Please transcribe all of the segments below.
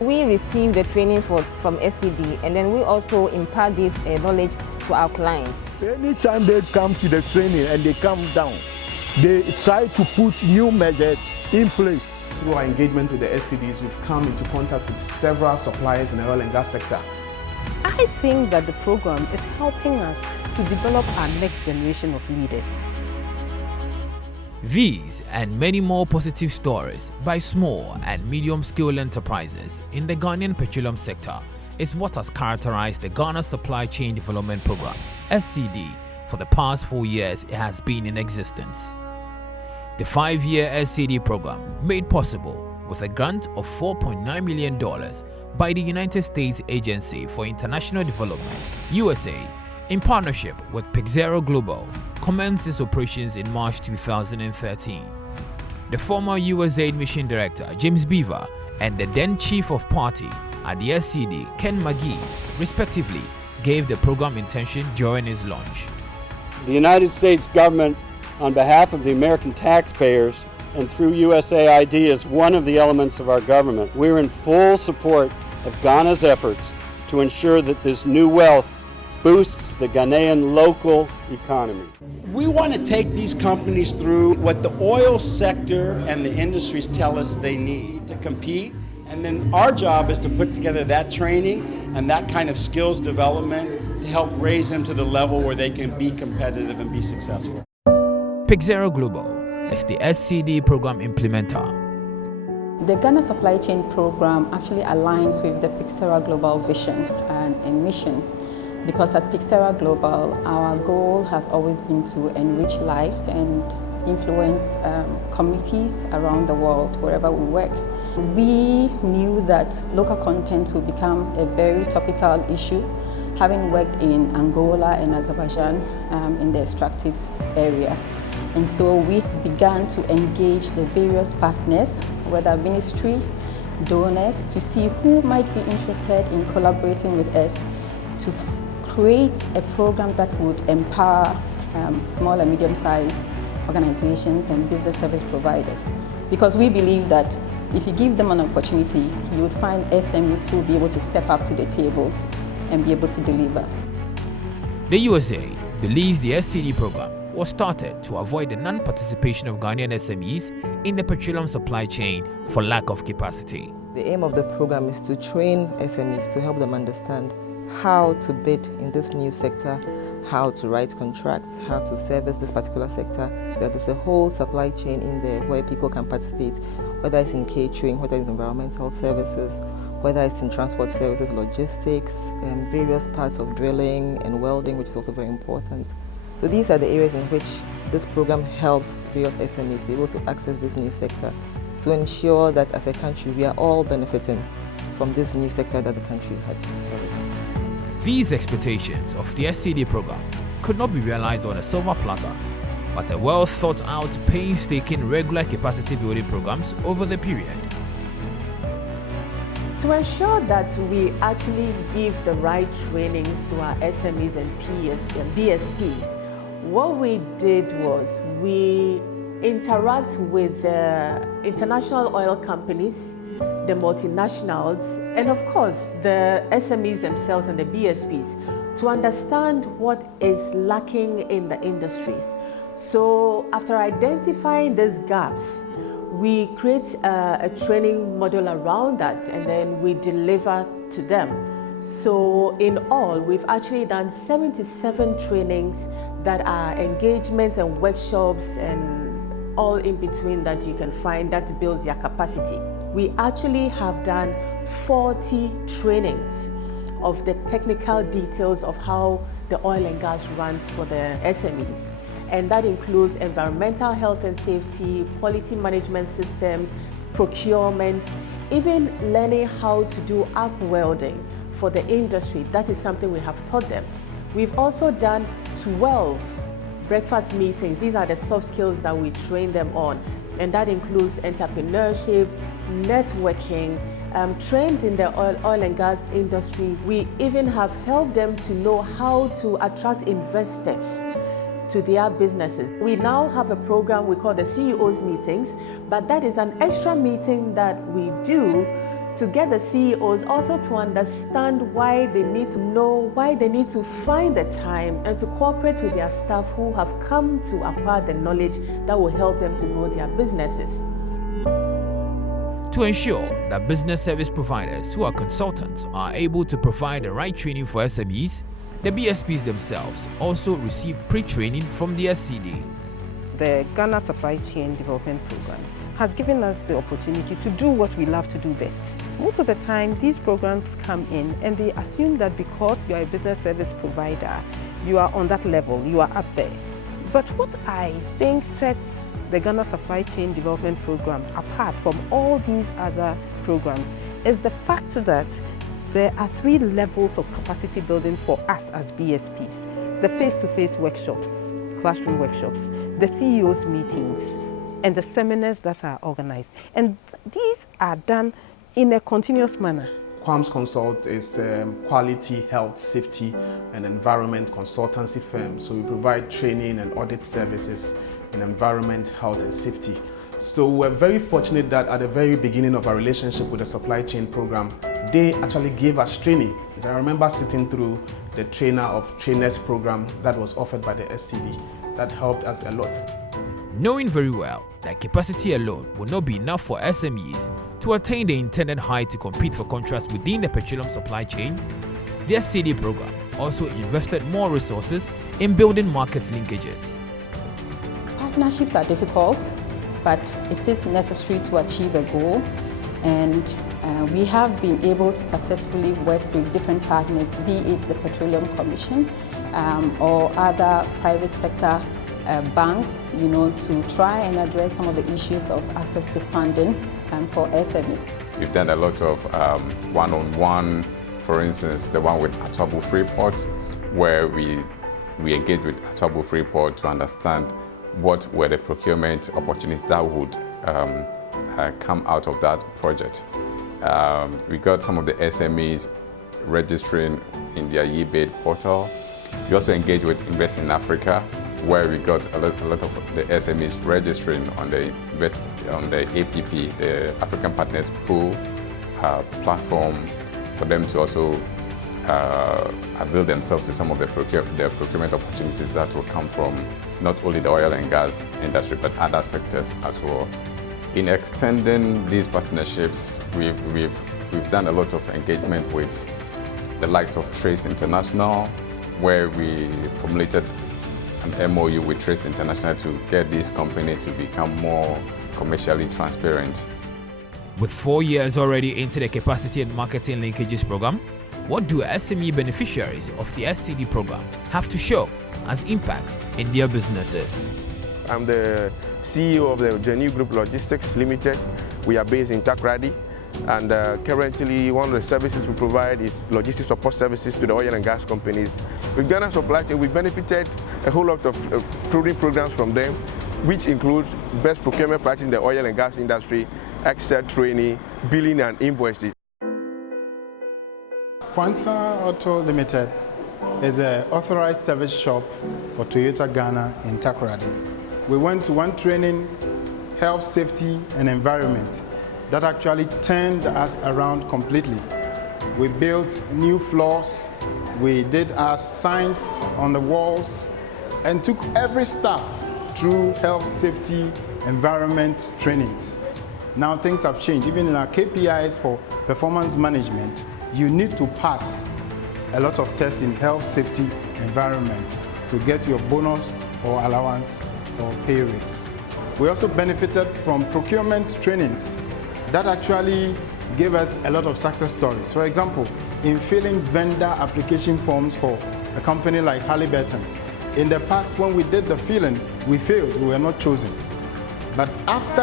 We receive the training from SCD, and then we also impart this knowledge to our clients. Anytime they come to the training and they come down, they try to put new measures in place. Through our engagement with the SCDs, we've come into contact with several suppliers in the oil and gas sector. I think that the program is helping us to develop our next generation of leaders. These and many more positive stories by small and medium-scale enterprises in the Ghanaian petroleum sector is what has characterized the Ghana Supply Chain Development Program, SCD, for the past 4 years it has been in existence. The 5-year SCD program made possible with a grant of $4.9 million by the United States Agency for International Development, USA, in partnership with Petroleum Global, commenced its operations in March 2013. The former USAID Mission Director, James Beaver, and the then Chief of Party at the SCD, Ken McGee, respectively, gave the program intention during its launch. The United States government, on behalf of the American taxpayers and through USAID, is one of the elements of our government. We're in full support of Ghana's efforts to ensure that this new wealth boosts the Ghanaian local economy. We want to take these companies through what the oil sector and the industries tell us they need to compete, and then our job is to put together that training and that kind of skills development to help raise them to the level where they can be competitive and be successful. Petroleum Global is the SCD program implementer. The Ghana Supply Chain Program actually aligns with the Petroleum Global vision and mission. Because at Petroleum Global, our goal has always been to enrich lives and influence communities around the world, wherever we work. We knew that local content would become a very topical issue, having worked in Angola and Azerbaijan in the extractive area. And so we began to engage the various partners, whether ministries, donors, to see who might be interested in collaborating with us to create a program that would empower small and medium-sized organizations and business service providers. Because we believe that if you give them an opportunity, you would find SMEs who will be able to step up to the table and be able to deliver. The USA believes the SCD program was started to avoid the non-participation of Ghanaian SMEs in the petroleum supply chain for lack of capacity. The aim of the program is to train SMEs to help them understand how to bid in this new sector, how to write contracts, how to service this particular sector. That there's a whole supply chain in there where people can participate, whether it's in catering, whether it's in environmental services, whether it's in transport services, logistics, various parts of drilling and welding, which is also very important. So these are the areas in which this program helps various SMEs be able to access this new sector to ensure that as a country we are all benefiting from this new sector that the country has discovered. These expectations of the SCD program could not be realized on a silver platter, but a well thought out, painstaking regular capacity building programs over the period. To ensure that we actually give the right trainings to our SMEs and BSPs, what we did was we interact with the international oil companies, the multinationals, and of course the SMEs themselves and the BSPs to understand what is lacking in the industries. So after identifying these gaps, we create a training model around that, and then we deliver to them. So in all, we've actually done 77 trainings that are engagements and workshops and all in between that you can find that builds your capacity. We actually have done 40 trainings of the technical details of how the oil and gas runs for the SMEs. And that includes environmental health and safety, quality management systems, procurement, even learning how to do arc welding for the industry. That is something we have taught them. We've also done 12 breakfast meetings. These are the soft skills that we train them on. And that includes entrepreneurship, networking, trends in the oil and gas industry. We even have helped them to know how to attract investors to their businesses. We now have a program we call the CEO's meetings, but that is an extra meeting that we do to get the CEOs also to understand why they need to know, why they need to find the time and to cooperate with their staff who have come to acquire the knowledge that will help them to grow their businesses. To ensure that business service providers who are consultants are able to provide the right training for SMEs, the BSPs themselves also receive pre-training from the SCD. The Ghana Supply Chain Development Program has given us the opportunity to do what we love to do best. Most of the time, these programs come in and they assume that because you are a business service provider, you are on that level, you are up there. But what I think sets the Ghana Supply Chain Development Program apart from all these other programs is the fact that there are 3 levels of capacity building for us as BSPs. The face-to-face workshops, classroom workshops, the CEOs meetings, and the seminars that are organized. And these are done in a continuous manner. Quams Consult is a quality, health, safety, and environment consultancy firm. So we provide training and audit services in environment, health, and safety. So we're very fortunate that at the very beginning of our relationship with the supply chain program, they actually gave us training. I remember sitting through the trainer of trainers program that was offered by the SCD. That helped us a lot. Knowing very well that capacity alone will not be enough for SMEs to attain the intended height to compete for contracts within the petroleum supply chain, the SCD program also invested more resources in building market linkages. Partnerships are difficult, but it is necessary to achieve a goal, and we have been able to successfully work with different partners, be it the Petroleum Commission or other private sector banks, to try and address some of the issues of access to funding for SMEs. We've done a lot of one-on-one, for instance, the one with Atobo Freeport, where we engaged with Atobo Freeport to understand what were the procurement opportunities that would come out of that project. We got some of the SMEs registering in their eBay portal. We also engaged with Invest in Africa, where we got a lot of the SMEs registering on the APP, the African Partners Pool platform, for them to also avail themselves to some of the procurement opportunities that will come from not only the oil and gas industry, but other sectors as well. In extending these partnerships, we've done a lot of engagement with the likes of Trace International, where we formulated an MOU with Trace International to get these companies to become more commercially transparent. With 4 years already into the Capacity and Marketing Linkages program, what do SME beneficiaries of the SCD program have to show as impact in their businesses? I'm the CEO of the Genuine Group Logistics Limited. We are based in Takoradi, and currently one of the services we provide is logistics support services to the oil and gas companies. With Ghana Supply Chain, we benefited a whole lot of training programs from them, which include best procurement practice in the oil and gas industry, expert training, billing and invoicing. Kwanza Auto Limited is an authorized service shop for Toyota Ghana in Takoradi. We went to one training, health, safety and environment, that actually turned us around completely. We built new floors, we did our signs on the walls, and took every staff through health, safety, environment trainings. Now things have changed. Even in our KPIs for performance management, you need to pass a lot of tests in health, safety, environment to get your bonus or allowance or pay raise. We also benefited from procurement trainings that actually gave us a lot of success stories. For example, in filling vendor application forms for a company like Halliburton. In the past, when we did the filling, we failed, we were not chosen. But after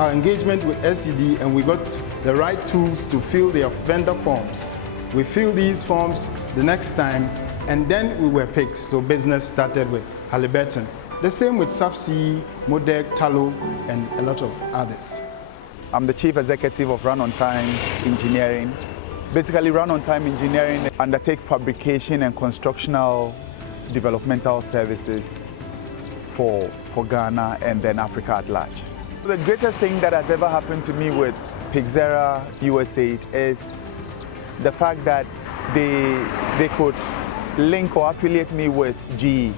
our engagement with SCD and we got the right tools to fill their vendor forms, we filled these forms the next time, and then we were picked. So business started with Halliburton. The same with Subsea, Modec, Tallow, and a lot of others. I'm the Chief Executive of Run On Time Engineering. Basically, Run On Time Engineering undertake fabrication and constructional developmental services for Ghana and then Africa at large. The greatest thing that has ever happened to me with Pixera USA is the fact that they could link or affiliate me with GE.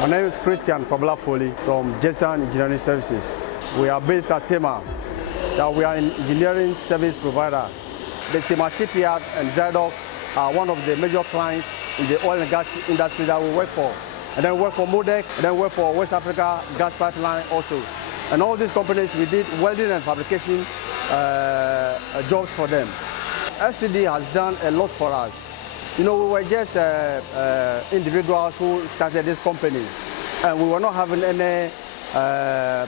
My name is Christian Kwabla Foley from Gestan Engineering Services. We are based at Tema, that we are an engineering service provider. The Tema shipyard and dry dock are one of the major clients in the oil and gas industry that we work for. And then we work for Modec, and then we work for West Africa Gas Pipeline also. And all these companies, we did welding and fabrication jobs for them. SCD has done a lot for us. You know, we were just individuals who started this company, and we were not having any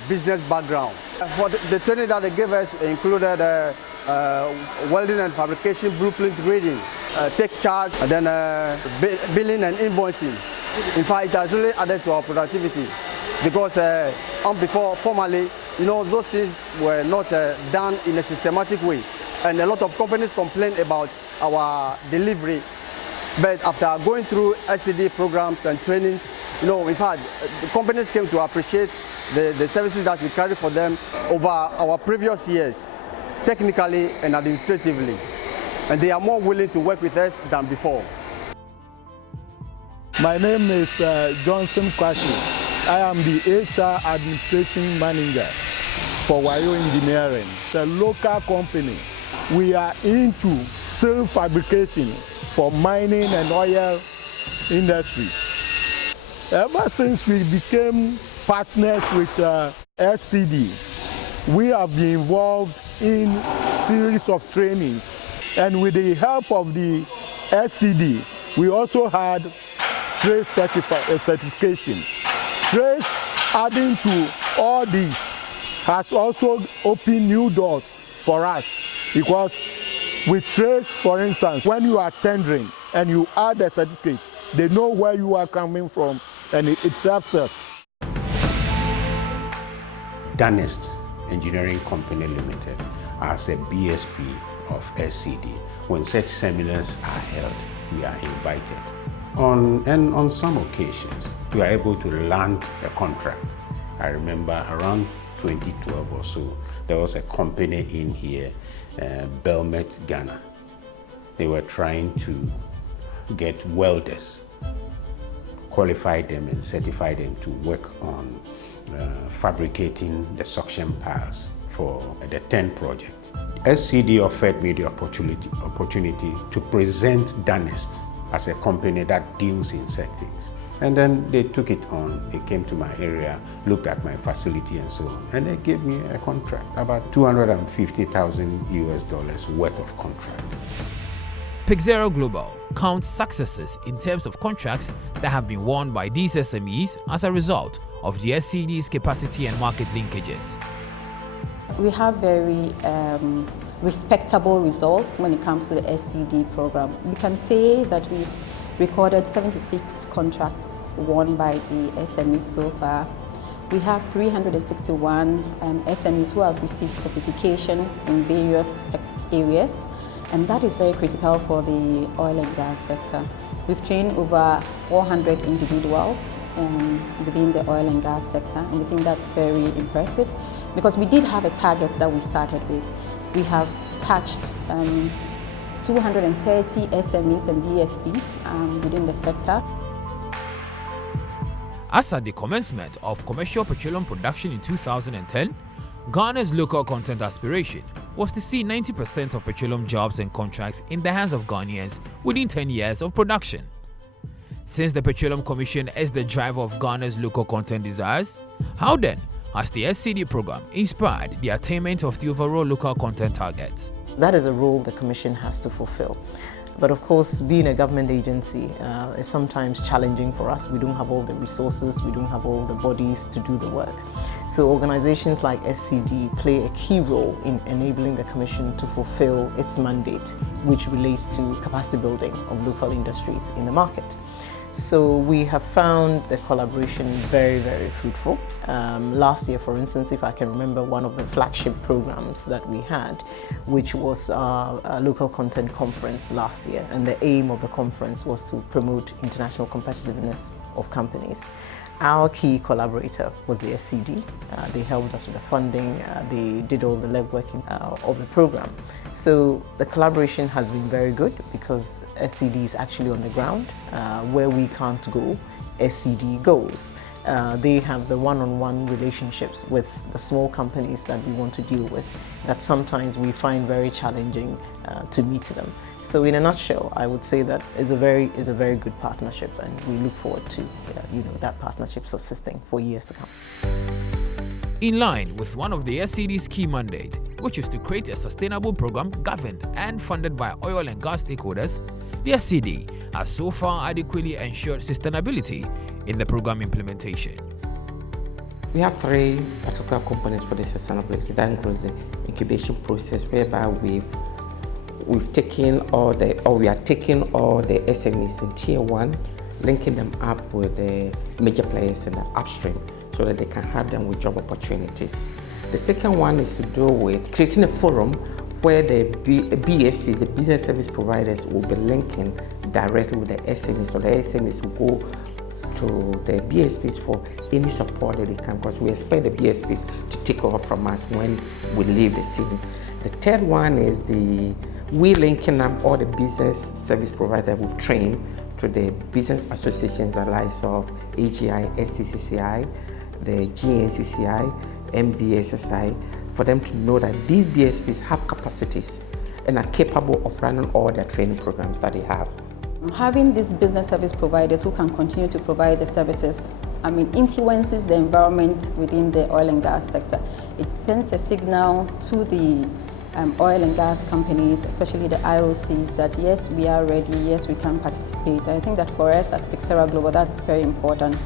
business background. For the training that they gave us included welding and fabrication, blueprint reading, take charge, and then billing and invoicing. In fact, it has really added to our productivity because before, formally, you know, those things were not done in a systematic way. And a lot of companies complain about our delivery. But after going through SCD programs and trainings, you know, in fact, the companies came to appreciate the services that we carry for them over our previous years, technically and administratively. And they are more willing to work with us than before. My name is Johnson Kwashi. I am the HR Administration Manager for Wayo Engineering. It's a local company. We are into steel fabrication for mining and oil industries. Ever since we became partners with SCD, we have been involved in series of trainings. And with the help of the SCD, we also had trace certification. Trace, adding to all these, has also opened new doors for us, because with Trace, for instance, when you are tendering and you add a certificate, they know where you are coming from, and it helps us. Danest Engineering Company Limited as a BSP of SCD. When such seminars are held, we are invited. On some occasions, we are able to land a contract. I remember around 2012 or so, there was a company in here, Belmet, Ghana. They were trying to get welders, qualify them and certify them to work on fabricating the suction piles for the 10 project. SCD offered me the opportunity to present Danest as a company that deals in such things. And then they took it on. They came to my area, looked at my facility and so on, and they gave me a contract, about $250,000 worth of contract. Pixera Global counts successes in terms of contracts that have been won by these SMEs as a result of the SCD's capacity and market linkages. We have very respectable results when it comes to the SCD program. We can say that we've recorded 76 contracts won by the SMEs so far. We have 361 SMEs who have received certification in various areas, and that is very critical for the oil and gas sector. We've trained over 400 individuals within the oil and gas sector, and we think that's very impressive because we did have a target that we started with. We have touched 230 SMEs and BSPs within the sector. As at the commencement of commercial petroleum production in 2010, Ghana's local content aspiration was to see 90% of petroleum jobs and contracts in the hands of Ghanaians within 10 years of production. Since the Petroleum Commission is the driver of Ghana's local content desires, how then has the SCD program inspired the attainment of the overall local content targets? That is a role the Commission has to fulfill. But of course, being a government agency is sometimes challenging for us. We don't have all the resources, we don't have all the bodies to do the work. So organizations like SCD play a key role in enabling the Commission to fulfill its mandate, which relates to capacity building of local industries in the market. So we have found the collaboration very, very fruitful. Last year, for instance, if I can remember, one of the flagship programs that we had, which was a local content conference last year, and the aim of the conference was to promote international competitiveness of companies. Our key collaborator was the SCD. They helped us with the funding. They did all the legwork of the program. So the collaboration has been very good because SCD is actually on the ground. Where we can't go, SCD goes. They have the one-on-one relationships with the small companies that we want to deal with that sometimes we find very challenging to meet them. So in a nutshell, I would say that is a very good partnership, and we look forward to that partnership subsisting for years to come. In line with one of the SCD's key mandate, which is to create a sustainable program governed and funded by oil and gas stakeholders, the SCD has so far adequately ensured sustainability in the program implementation. We have 3 particular components for the sustainability. That includes the incubation process, whereby we are taking all the SMEs in Tier 1, linking them up with the major players in the upstream so that they can help them with job opportunities. The second one is to do with creating a forum where the BSP, the business service providers, will be linking directly with the SMEs, so the SMEs will go to the BSPs for any support that they can, because we expect the BSPs to take over from us when we leave the scene. The third one is we linking up all the business service providers we've trained to the business associations, the likes of AGI, SCCCI, the GNCCI, MBSSI, for them to know that these BSPs have capacities and are capable of running all their training programs that they have. Having these business service providers who can continue to provide the services, influences the environment within the oil and gas sector. It sends a signal to the oil and gas companies, especially the IOCs, that yes, we are ready, yes, we can participate. I think that for us at Pixera Global, that's very important,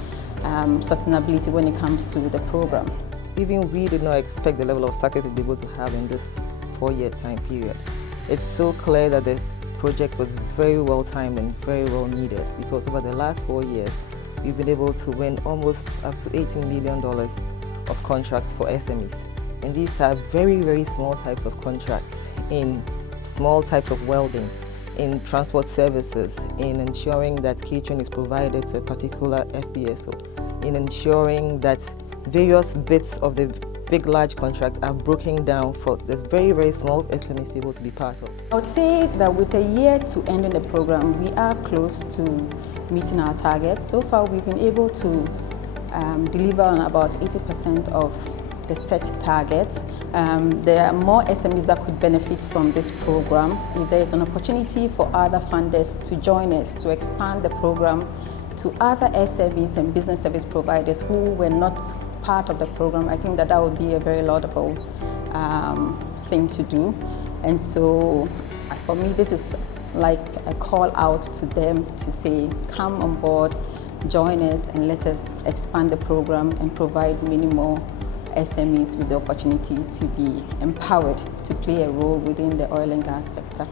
sustainability when it comes to the program. Even we did not expect the level of success we'd be able to have in this 4-year time period. It's so clear that the project was very well timed and very well needed, because over the last 4 years, we've been able to win almost up to $18 million of contracts for SMEs. And these are very, very small types of contracts in small types of welding, in transport services, in ensuring that catering is provided to a particular FPSO, in ensuring that various bits of the big, large contracts are broken down for the very, very small SMEs able to be part of. I would say that with a year to end in the program, we are close to meeting our targets. So far, we've been able to deliver on about 80% of the set targets. There are more SMEs that could benefit from this program. If there is an opportunity for other funders to join us to expand the program to other SMEs and business service providers who were not part of the program, I think that that would be a very laudable thing to do. And so for me, this is like a call out to them to say, come on board, join us, and let us expand the program and provide many more SMEs with the opportunity to be empowered to play a role within the oil and gas sector.